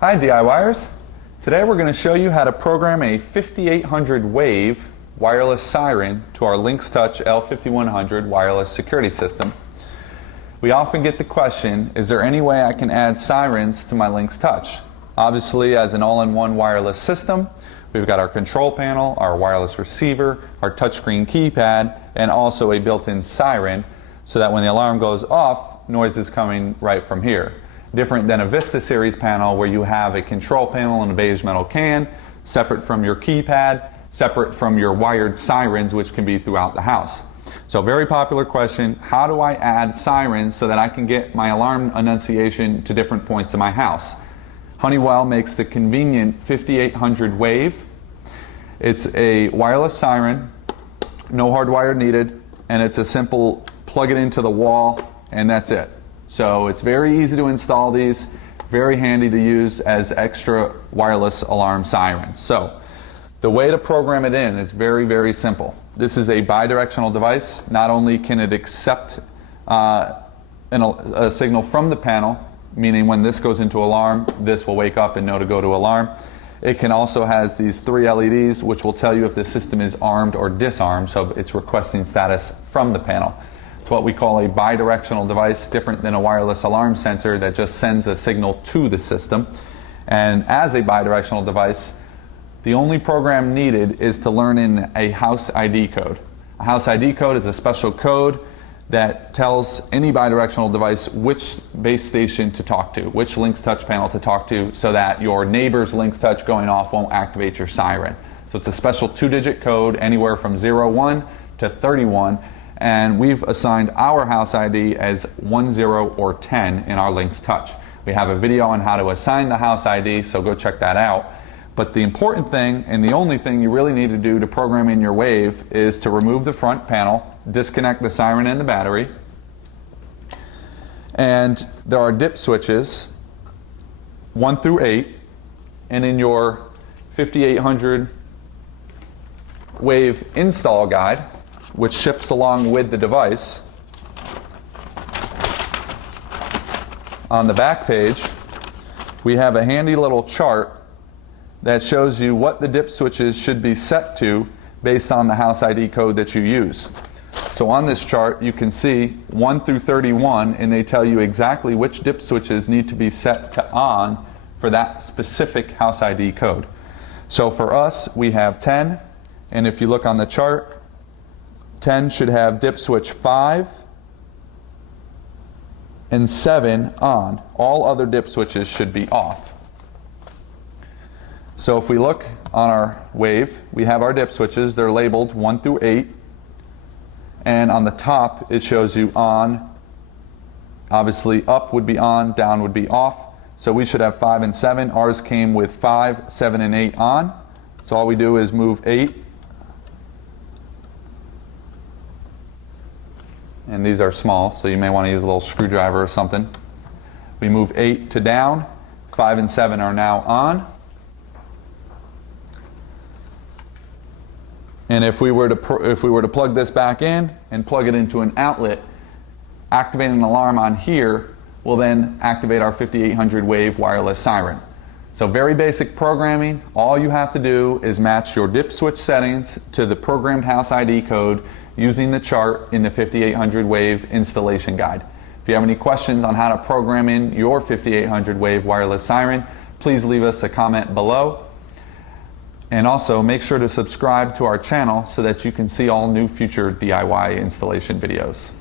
Hi DIYers! Today we're going to show you how to program a 5800WAVE wireless siren to our LynxTouch L5100 wireless security system. We often get the question, is there any way I can add sirens to my LynxTouch? Obviously, as an all-in-one wireless system, we've got our control panel, our wireless receiver, our touchscreen keypad, and also a built-in siren so that when the alarm goes off, noise is coming right from here. Different than a Vista series panel where you have a control panel and a beige metal can, separate from your keypad, separate from your wired sirens, which can be throughout the house. So very popular question, how do I add sirens so that I can get my alarm annunciation to different points in my house? Honeywell makes the convenient 5800WAVE. It's a wireless siren, no hardwire needed, and it's a simple plug it into the wall and that's it. So it's very easy to install these, very handy to use as extra wireless alarm sirens. So the way to program it in is very, very simple. This is a bidirectional device. Not only can it accept a signal from the panel, meaning when this goes into alarm, this will wake up and know to go to alarm. It can also has these 3 LEDs which will tell you if the system is armed or disarmed, so it's requesting status from the panel. It's what we call a bidirectional device, different than a wireless alarm sensor that just sends a signal to the system. And as a bidirectional device, the only program needed is to learn in a house ID code. A house ID code is a special code that tells any bidirectional device which base station to talk to, which LynxTouch panel to talk to, so that your neighbor's LynxTouch going off won't activate your siren. So it's a special 2-digit code, anywhere from 01 to 31. And we've assigned our house ID as 10 or 10 in our LynxTouch. We have a video on how to assign the house ID, so go check that out. But the important thing, and the only thing you really need to do to program in your wave, is to remove the front panel, disconnect the siren and the battery, and there are dip switches 1 through 8, and in your 5800 WAVE install guide, which ships along with the device, on the back page we have a handy little chart that shows you what the dip switches should be set to based on the house ID code that you use. So on this chart you can see 1 through 31, and they tell you exactly which dip switches need to be set to on for that specific house ID code. So for us we have 10, and if you look on the chart, 10 should have dip switch 5 and 7 on. All other dip switches should be off. So if we look on our wave, we have our dip switches. They're labeled 1 through 8, and on the top it shows you on. Obviously up would be on, down would be off. So we should have 5 and 7. Ours came with 5, 7, and 8 on. So all we do is move 8, and these are small, so you may want to use a little screwdriver or something. We move 8 to down, 5 and 7 are now on. And if we were to plug this back in and plug it into an outlet, activating an alarm on here will then activate our 5800WAVE wireless siren. So very basic programming. All you have to do is match your dip switch settings to the programmed house ID code using the chart in the 5800WAVE installation guide. If you have any questions on how to program in your 5800WAVE wireless siren, please leave us a comment below. And also make sure to subscribe to our channel so that you can see all new future DIY installation videos.